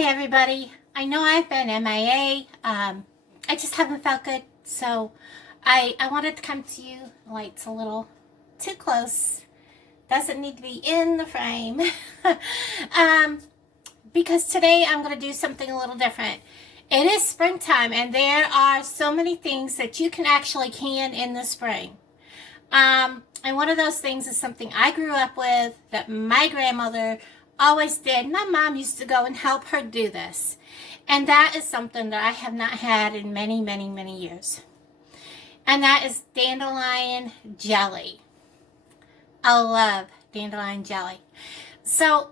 Hi everybody. I know I've been MIA. I just haven't felt good, so I wanted to come to you. Light's a little too close. Doesn't need to be in the frame. Because today I'm going to do something a little different. It is springtime and there are so many things that you can actually can in the spring. And one of those things is something I grew up with that my grandmother always did. My mom used to go and help her do this. And that is something that I have not had in many, many, many years. And that is dandelion jelly. I love dandelion jelly. So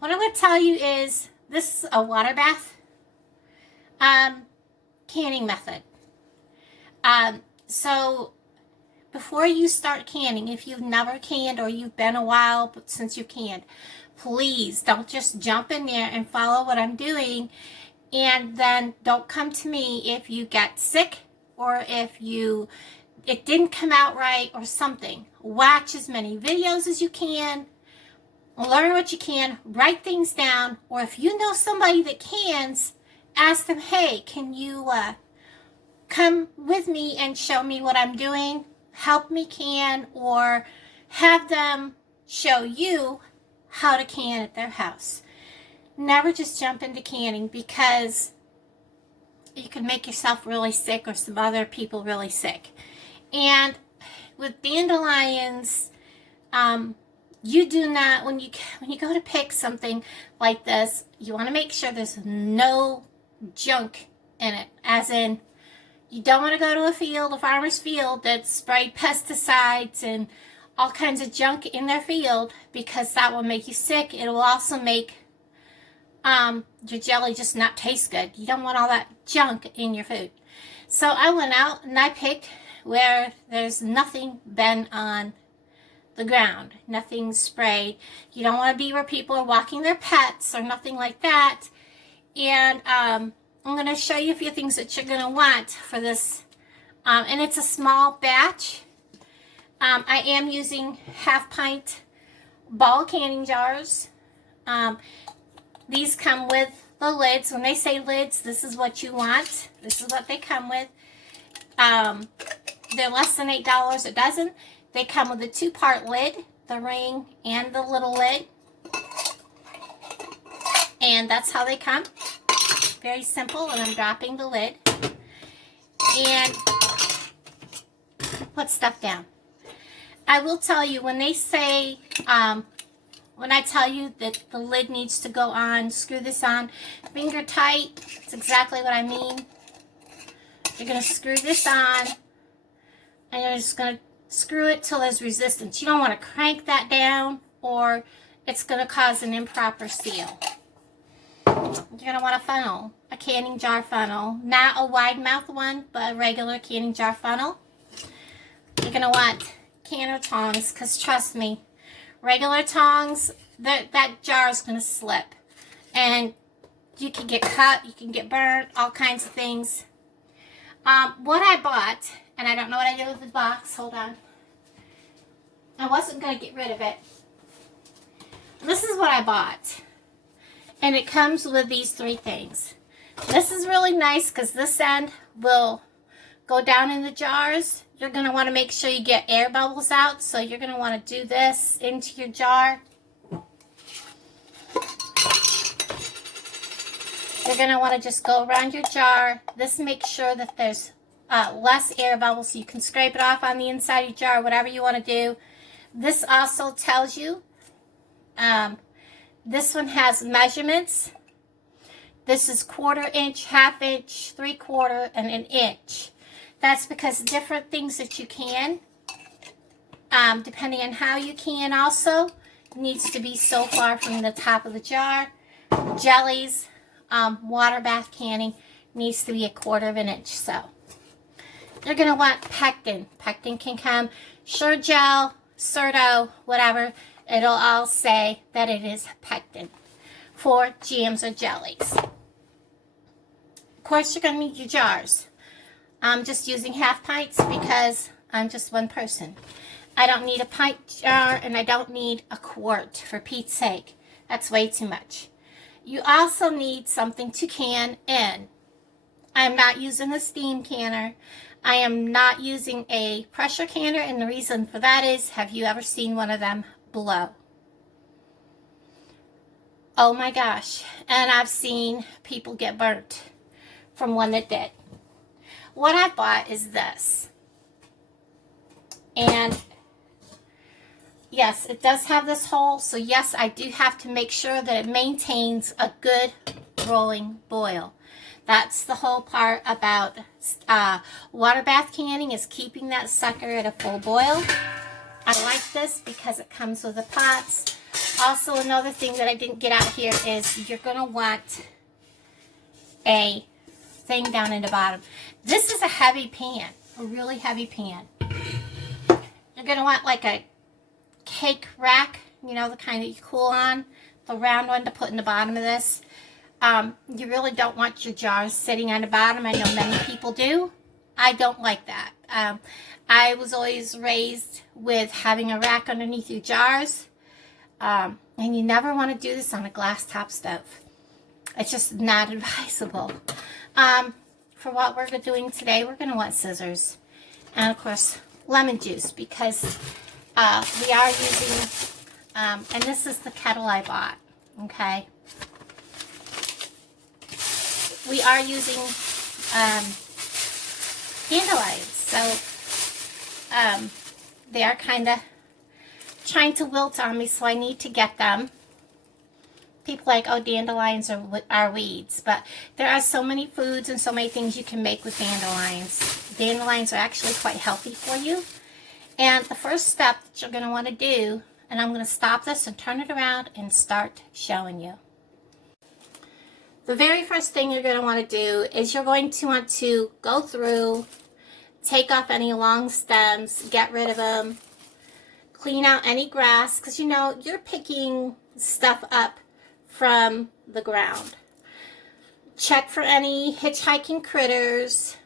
what I'm going to tell you is this is a water bath canning method. So before you start canning, if you've never canned or you've been a while since you've canned, please don't just jump in there and follow what I'm doing and then don't come to me if you get sick or if it didn't come out right or something. Watch as many videos as you can, learn what you can, write things down, or if you know somebody that cans, ask them, hey, can you come with me and show me what I'm doing? Help me can, or have them show you how to can at their house. Never just jump into canning because you can make yourself really sick or some other people really sick. And with dandelions, you do not, when you go to pick something like this, you want to make sure there's no junk in it, as in you don't want to go to a farmer's field that's sprayed pesticides and all kinds of junk in their field, because that will make you sick. It will also make your jelly just not taste good. You don't want all that junk in your food. So I went out and I picked where there's nothing been on the ground, nothing sprayed. You don't want to be where people are walking their pets or nothing like that. And I'm going to show you a few things that you're going to want for this. And it's a small batch. I am using half-pint ball canning jars. These come with the lids. When they say lids, this is what you want. This is what they come with. They're less than $8 a dozen. They come with a two-part lid, the ring and the little lid. And that's how they come. Very simple, and I'm dropping the lid. And put stuff down. I will tell you, when they say, when I tell you that the lid needs to go on, screw this on, finger tight, that's exactly what I mean. You're going to screw this on, and you're just going to screw it till there's resistance. You don't want to crank that down, or it's going to cause an improper seal. You're going to want a funnel, a canning jar funnel, not a wide mouth one, but a regular canning jar funnel. You're going to want canner tongs, because trust me, regular tongs, that jar is going to slip. And you can get cut, you can get burnt, all kinds of things. What I bought, and I don't know what I did with the box, hold on. I wasn't going to get rid of it. This is what I bought. And it comes with these three things. This is really nice because this end will go down in the jars. You're going to want to make sure you get air bubbles out. So you're going to want to do this into your jar. You're going to want to just go around your jar. This makes sure that there's less air bubbles so you can scrape it off on the inside of your jar, whatever you want to do. This also tells you, this one has measurements. This is 1/4 inch, 1/2 inch, 3/4, and 1 inch. That's because different things that you can, depending on how you can also, needs to be so far from the top of the jar. Jellies, water bath canning needs to be 1/4 inch. So you're going to want pectin. Pectin can come jell, Certo, whatever. It'll all say that it is pectin for jams or jellies. Of course, you're going to need your jars. I'm just using half pints because I'm just one person. I don't need a pint jar and I don't need a quart, for Pete's sake. That's way too much. You also need something to can in. I'm not using a steam canner. I am not using a pressure canner, and the reason for that is, have you ever seen one of them blow? Oh my gosh. And I've seen people get burnt from one that did. What I bought is this. And yes, it does have this hole. So yes, I do have to make sure that it maintains a good rolling boil. That's the whole part about water bath canning, is keeping that sucker at a full boil. I like this because it comes with the pots. Also, another thing that I didn't get out here is you're going to want a thing down in the bottom. This is a heavy pan, a really heavy pan. You're going to want like a cake rack, you know, the kind that you cool on, the round one to put in the bottom of this. You really don't want your jars sitting on the bottom. I know many people do. I don't like that. I was always raised with having a rack underneath your jars. And you never want to do this on a glass top stove. It's just not advisable. For what we're doing today, we're going to want scissors. And of course, lemon juice, because we are using, and this is the kettle I bought, okay? We are using dandelions, so they are kind of trying to wilt on me, so I need to get them. People like, oh, dandelions are weeds, but there are so many foods and so many things you can make with dandelions. Dandelions are actually quite healthy for you. And the first step that you're going to want to do, and I'm going to stop this and turn it around and start showing you. The very first thing you're going to want to do is you're going to want to go through, take off any long stems, get rid of them, clean out any grass, because you know you're picking stuff up from the ground. Check for any hitchhiking critters.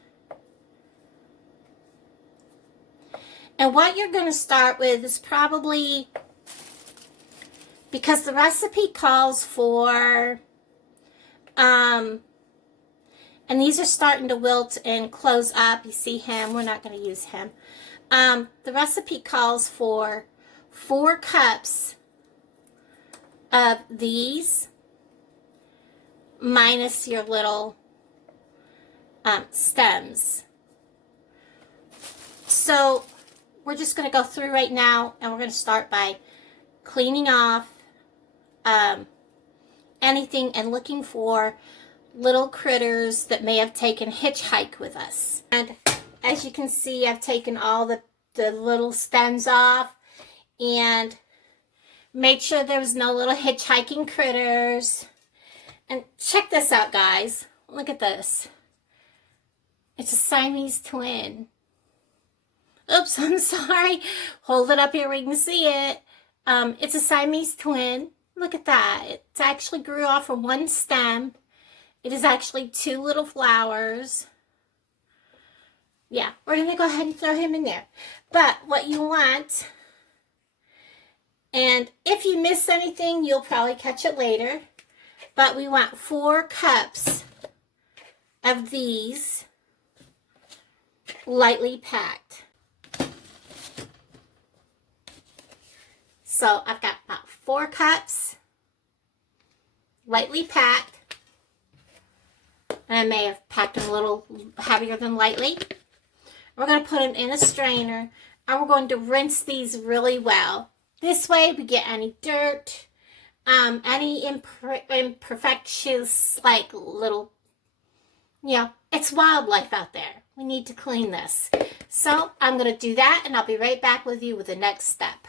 And what you're going to start with is probably, because the recipe calls for, and these are starting to wilt and close up. You see him. We're not going to use him. The recipe calls for 4 cups of these minus your little stems. So we're just going to go through right now, and we're going to start by cleaning off anything and looking for little critters that may have taken hitchhike with us. And as you can see, I've taken all the little stems off and made sure there was no little hitchhiking critters. And check this out, guys. Look at this. It's a Siamese twin. Oops, I'm sorry. Hold it up here where you can see it. It's a Siamese twin. Look at that. It actually grew off from one stem. It is actually 2 little flowers. Yeah, we're going to go ahead and throw him in there. But what you want, and if you miss anything, you'll probably catch it later. But we want 4 cups of these lightly packed. So I've got about 4 cups lightly packed. And I may have packed them a little heavier than lightly. We're going to put them in a strainer, and we're going to rinse these really well. This way we get any dirt, any imperfections, like little, you know, it's wildlife out there. We need to clean this. So I'm going to do that, and I'll be right back with you with the next step.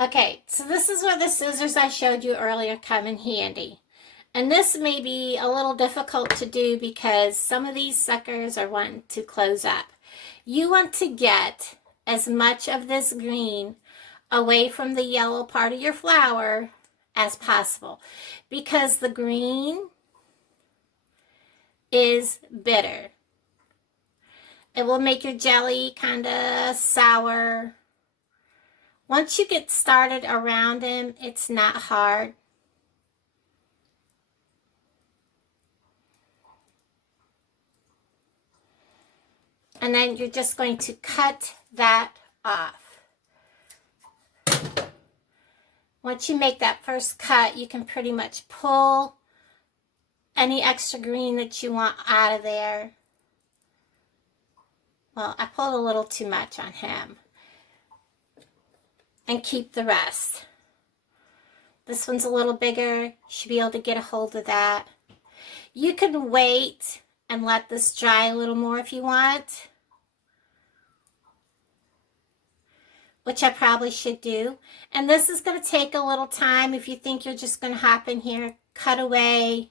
Okay, so this is where the scissors I showed you earlier come in handy. And this may be a little difficult to do because some of these suckers are wanting to close up. You want to get as much of this green away from the yellow part of your flower as possible, because the green is bitter. It will make your jelly kind of sour, Once you get started around them, it's not hard. And then you're just going to cut that off. Once you make that first cut, you can pretty much pull any extra green that you want out of there. Well, I pulled a little too much on him. And keep the rest. This one's a little bigger. You should be able to get a hold of that. You can wait and let this dry a little more if you want, which I probably should do. And this is going to take a little time. If you think you're just going to hop in here, cut away,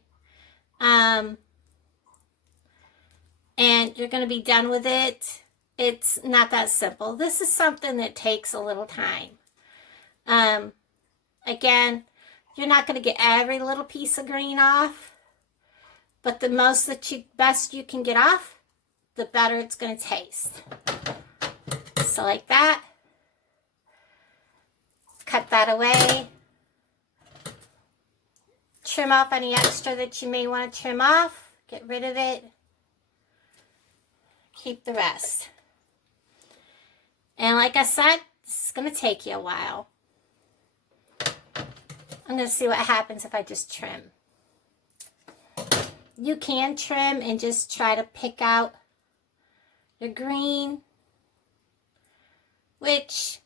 and you're going to be done with it. It's not that simple. This is something that takes a little time. Again, you're not going to get every little piece of green off, but the best you can get off, the better it's going to taste. So like that. Cut that away. Trim off any extra that you may want to trim off. Get rid of it. Keep the rest. And like I said, this is going to take you a while. I'm going to see what happens if I just trim. You can trim and just try to pick out your green, which,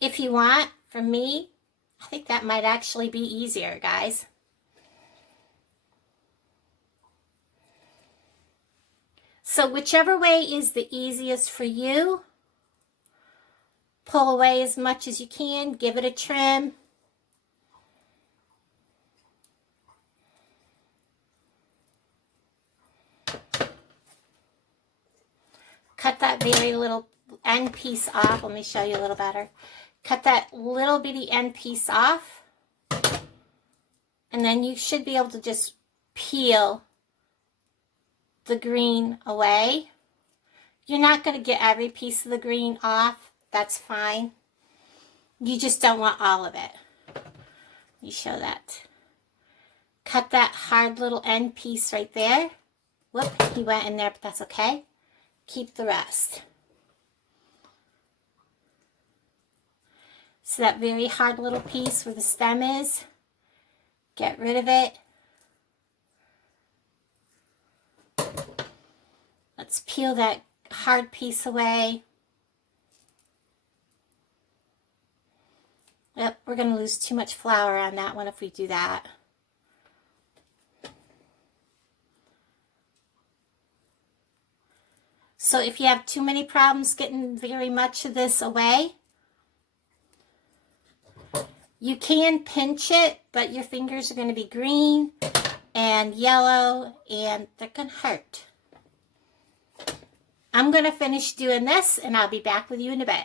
if you want, for me, I think that might actually be easier, guys. So whichever way is the easiest for you, pull away as much as you can, give it a trim. Cut that very little end piece off. Let me show you a little better. Cut that little bitty end piece off. And then you should be able to just peel the green away. You're not going to get every piece of the green off. That's fine. You just don't want all of it. Let me show that. Cut that hard little end piece right there. Whoop, he went in there, but that's okay. Keep the rest. So that very hard little piece where the stem is, get rid of it. Let's peel that hard piece away. Yep, we're going to lose too much flour on that one if we do that. So if you have too many problems getting very much of this away, you can pinch it, but your fingers are going to be green and yellow, and they're going to hurt. I'm going to finish doing this, and I'll be back with you in a bit.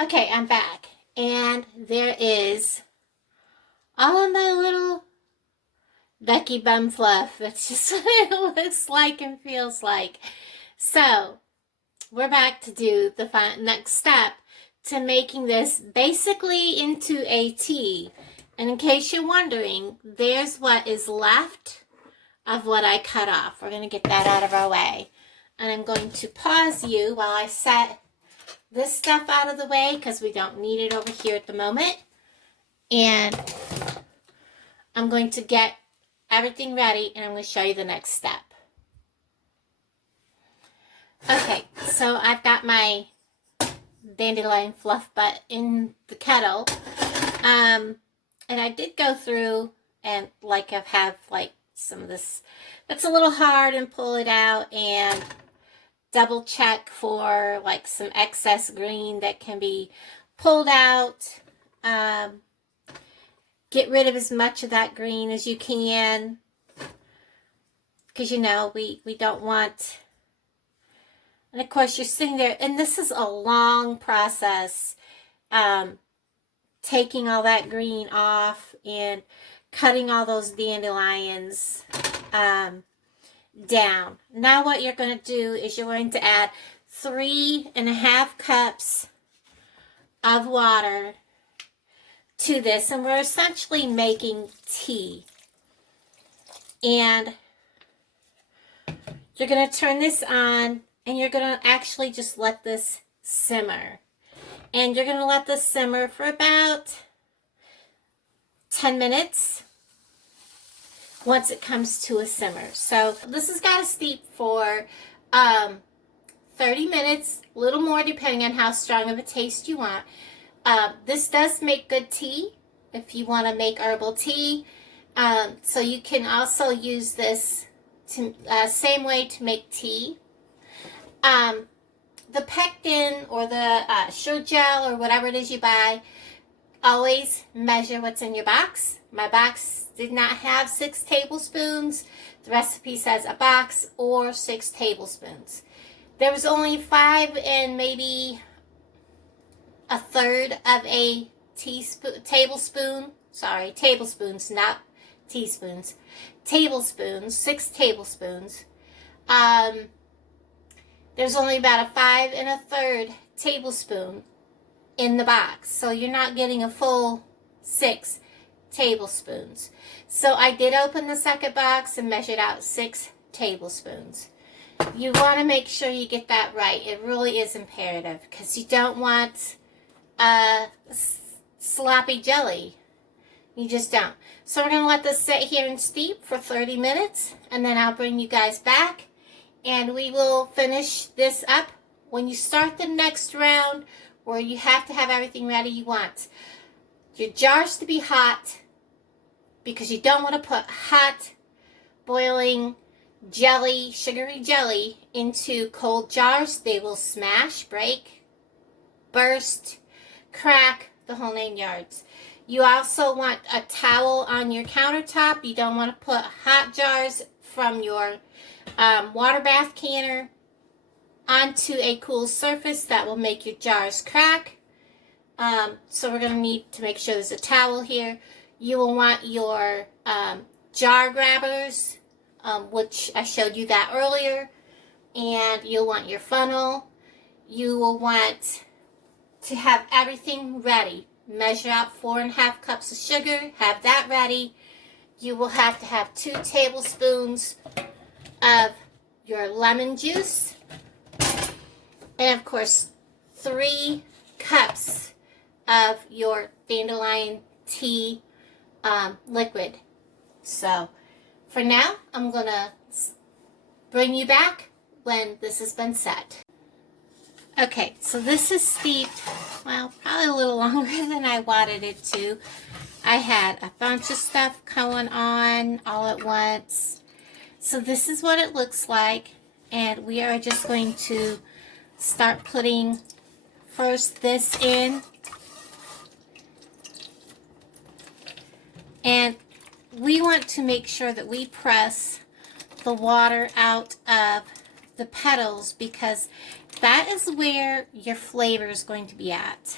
Okay, I'm back, and there is all of my little Becky Bum fluff. That's just what it looks like and feels like. So, we're back to do the next step to making this basically into a tea. And in case you're wondering, there's what is left of what I cut off. We're going to get that out of our way. And I'm going to pause you while I set this stuff out of the way because we don't need it over here at the moment. And I'm going to get everything ready and I'm going to show you the next step. Okay, so I've got my dandelion fluff butt in the kettle. And I did go through and like I've had like some of this that's a little hard and pull it out and double check for like some excess green that can be pulled out. Get rid of as much of that green as you can, because you know we don't want. And of course you're sitting there, and this is a long process, taking all that green off and cutting all those dandelions down. Now what you're going to do is you're going to add 3.5 cups of water to this, and we're essentially making tea. And you're going to turn this on, and you're going to actually just let this simmer. And you're going to let this simmer for about 10 minutes once it comes to a simmer. So this has got to steep for 30 minutes, a little more depending on how strong of a taste you want. This does make good tea if you want to make herbal tea. So you can also use this to same way to make tea. The pectin or the jell or whatever it is you buy, always measure what's in your box. My box did not have 6 tablespoons. The recipe says a box or 6 tablespoons. There was only 5 and maybe a third of a tablespoon. Sorry, tablespoons, not teaspoons. Tablespoons, 6 tablespoons. There's only about a 5 1/3 tablespoon in the box. So you're not getting a full 6 tablespoons. So I did open the second box and measured out 6 tablespoons. You want to make sure you get that right. It really is imperative because you don't want sloppy jelly. You just don't. So we're going to let this sit here and steep for 30 minutes, and then I'll bring you guys back and we will finish this up. When you start the next round where you have to have everything ready, you want your jars to be hot because you don't want to put hot boiling jelly, sugary jelly into cold jars. They will smash, break, burst, crack, the whole 9 yards. You also want a towel on your countertop. You don't want to put hot jars from your water bath canner onto a cool surface. That will make your jars crack. So we're going to need to make sure there's a towel here. You will want your jar grabbers, which I showed you that earlier. And you'll want your funnel. You will want to have everything ready. Measure out 4.5 cups of sugar. Have that ready. You will have to have 2 tablespoons of your lemon juice. And of course, 3 cups of your dandelion tea liquid. So for now, I'm going to bring you back when this has been set. Okay, so this is steeped, well, probably a little longer than I wanted it to. I had a bunch of stuff going on all at once. So this is what it looks like. And we are just going to start putting first this in. And we want to make sure that we press the water out of the petals because that is where your flavor is going to be at.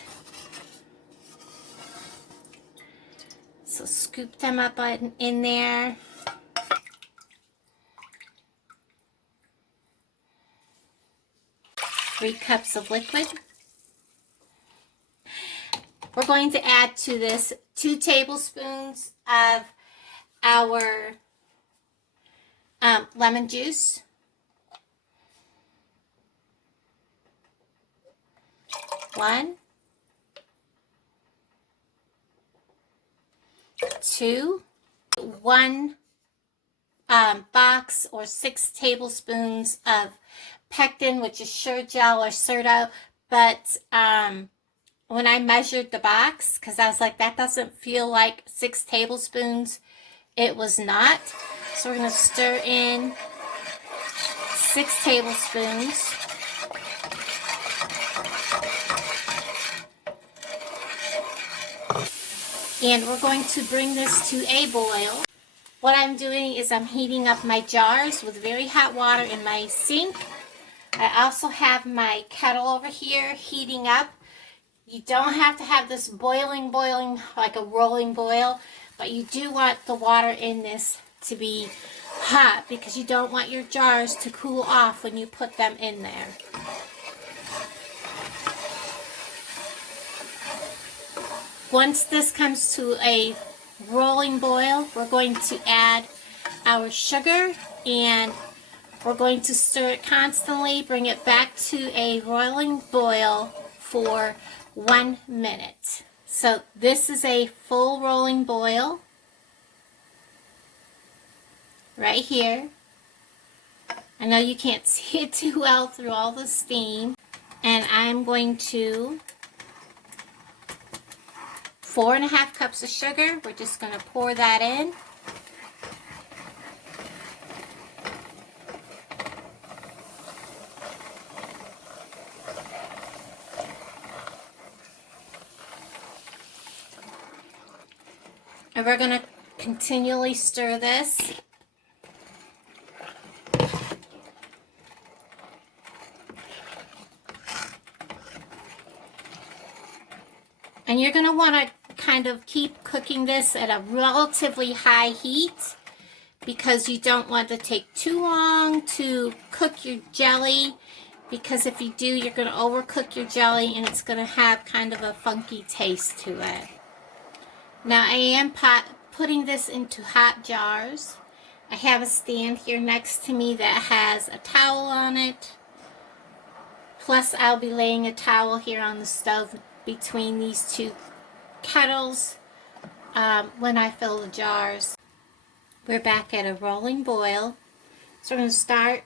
So scoop them up in there. Three cups of liquid. We're going to add to this 2 tablespoons of our lemon juice. 1, 2, 1 box or 6 tablespoons of pectin, which is jell or Certo. But when I measured the box, because I was like, that doesn't feel like 6 tablespoons, it was not. So we're going to stir in 6 tablespoons. And we're going to bring this to a boil. What I'm doing is I'm heating up my jars with very hot water in my sink. I also have my kettle over here heating up. You don't have to have this boiling like a rolling boil, but you do want the water in this to be hot because you don't want your jars to cool off when you put them in there. Once this comes to a rolling boil, we're going to add our sugar, and we're going to stir it constantly, bring it back to a rolling boil for 1 minute. So this is a full rolling boil right here. I know you can't see it too well through all the steam. And I'm going to 4.5 cups of sugar. We're just going to pour that in. And we're going to continually stir this. And you're going to want to kind of keep cooking this at a relatively high heat, because you don't want to take too long to cook your jelly, because if you do, you're going to overcook your jelly and it's going to have kind of a funky taste to it. Now I am putting this into hot jars. I have a stand here next to me that has a towel on it. Plus I'll be laying a towel here on the stove between these two kettles when I fill the jars. We're back at a rolling boil. So we're going to start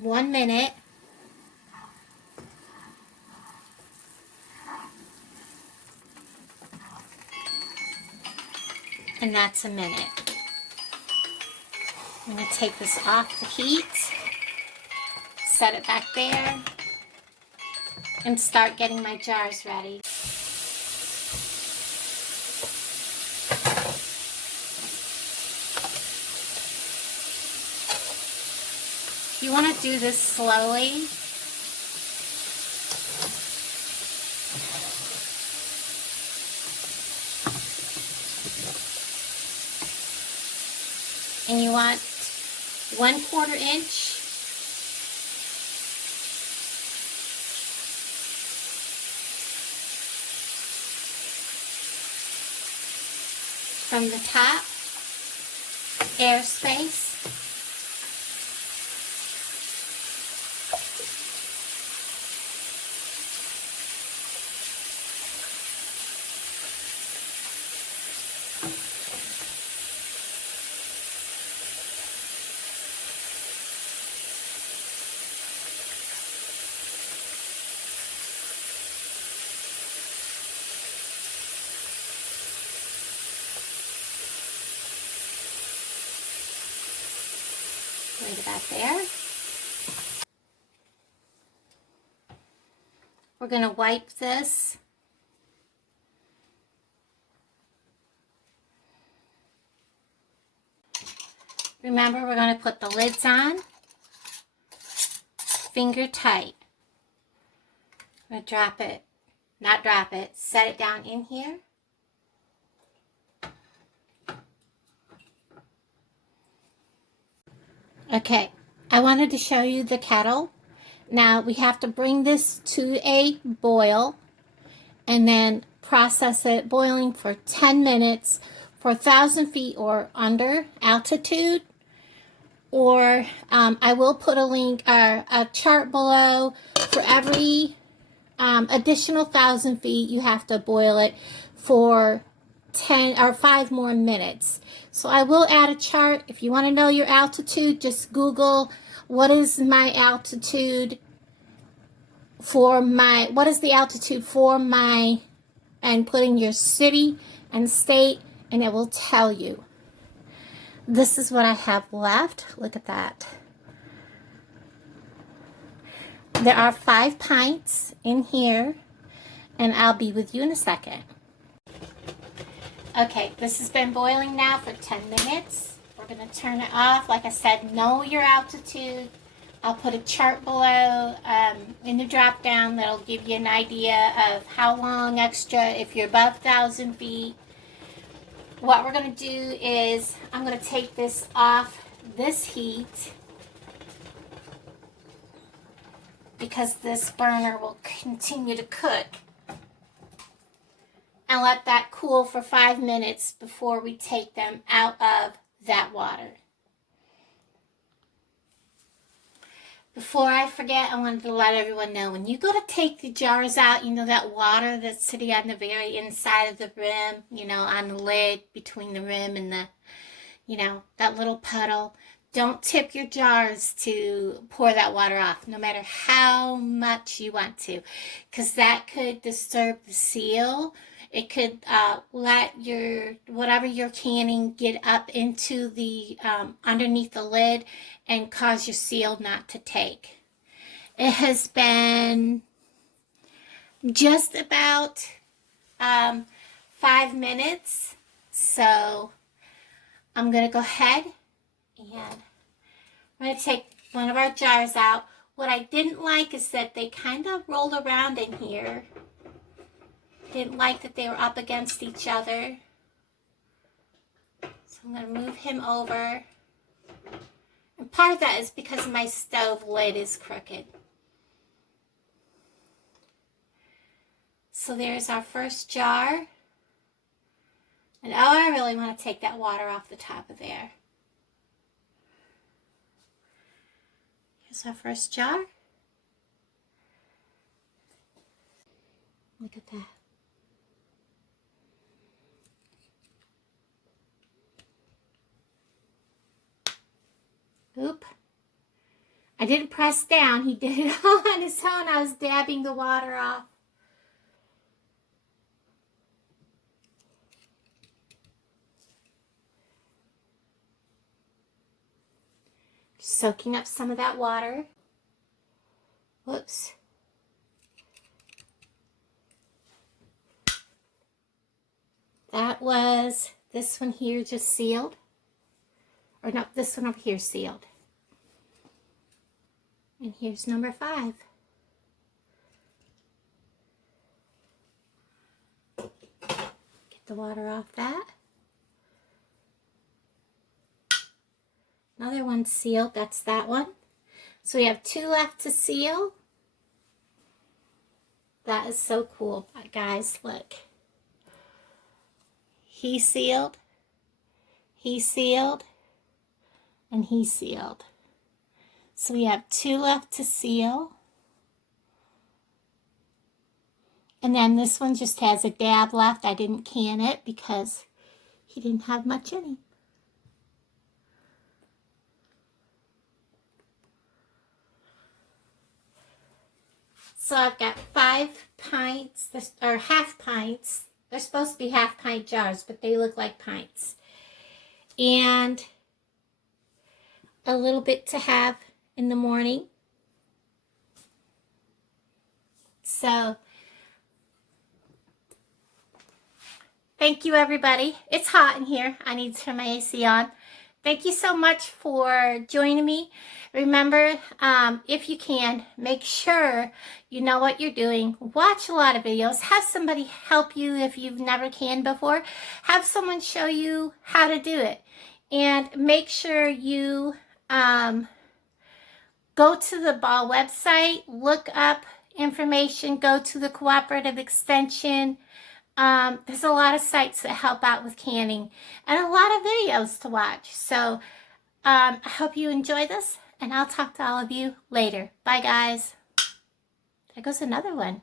1 minute. And that's a minute. I'm going to take this off the heat, set it back there, and start getting my jars ready. You want to do this slowly. And you want 1/4 inch from the top, air space. Right about there. We're going to wipe this. Remember, we're going to put the lids on, finger tight. I'm going to drop it, not drop it, set it down in here. Okay, I wanted to show you the kettle. Now we have to bring this to a boil and then process it boiling for 10 minutes for 1,000 feet or under altitude. Or I will put a link, a chart below. For every additional 1,000 feet, you have to boil it for 10 or 5 more minutes. So I will add a chart. If you want to know your altitude, just Google what is my altitude for my, what is the altitude for my, and put in your city and state, and it will tell you. This is what I have left. Look at that. There are 5 pints in here, and I'll be with you in a second. Okay, this has been boiling now for 10 minutes. We're going to turn it off. Like I said, know your altitude. I'll put a chart below in the drop down that'll give you an idea of how long extra if you're above 1,000 feet. What we're going to do is I'm going to take this off this heat because this burner will continue to cook. and let that cool for 5 minutes before we take them out of that water. Before I forget, I wanted to let everyone know, when you go to take the jars out, you know that water that's sitting on the very inside of the rim, you know, on the lid between the rim and the, you know, that little puddle. Don't tip your jars to pour that water off, no matter how much you want to, because that could disturb the seal. It could let whatever you're canning get up into the underneath the lid and cause your seal not to take. It has been just about 5 minutes, so I'm going to go ahead and I'm going to take one of our jars out. What I didn't like is that they kind of rolled around in here. Didn't like that they were up against each other. So I'm going to move him over. And part of that is because my stove lid is crooked. So there's our first jar. And oh, I really want to take that water off the top of there. Here's our first jar. Look at that. Oop. I didn't press down. He did it all on his own. I was dabbing the water off. Soaking up some of that water. Whoops. That was this one here just sealed. Or no, this one over here sealed. And here's number 5. Get the water off that. Another one sealed, that's that one. So we have 2 left to seal. That is so cool, guys, look. He sealed, and he sealed. So we have 2 left to seal. And then this one just has a dab left. I didn't can it because he didn't have much in him. So I've got 5 pints, or half pints. They're supposed to be half pint jars, but they look like pints. And a little bit to have in the morning. So, thank you everybody. It's hot in here. I need to turn my AC on. Thank you so much for joining me. Remember, if you can, make sure you know what you're doing. Watch a lot of videos. Have somebody help you if you've never canned before. Have someone show you how to do it. And make sure you go to the ball website, look up information, go to the cooperative extension. There's a lot of sites that help out with canning and a lot of videos to watch. So I hope you enjoy this, and I'll talk to all of you later. Bye, guys. There goes another one.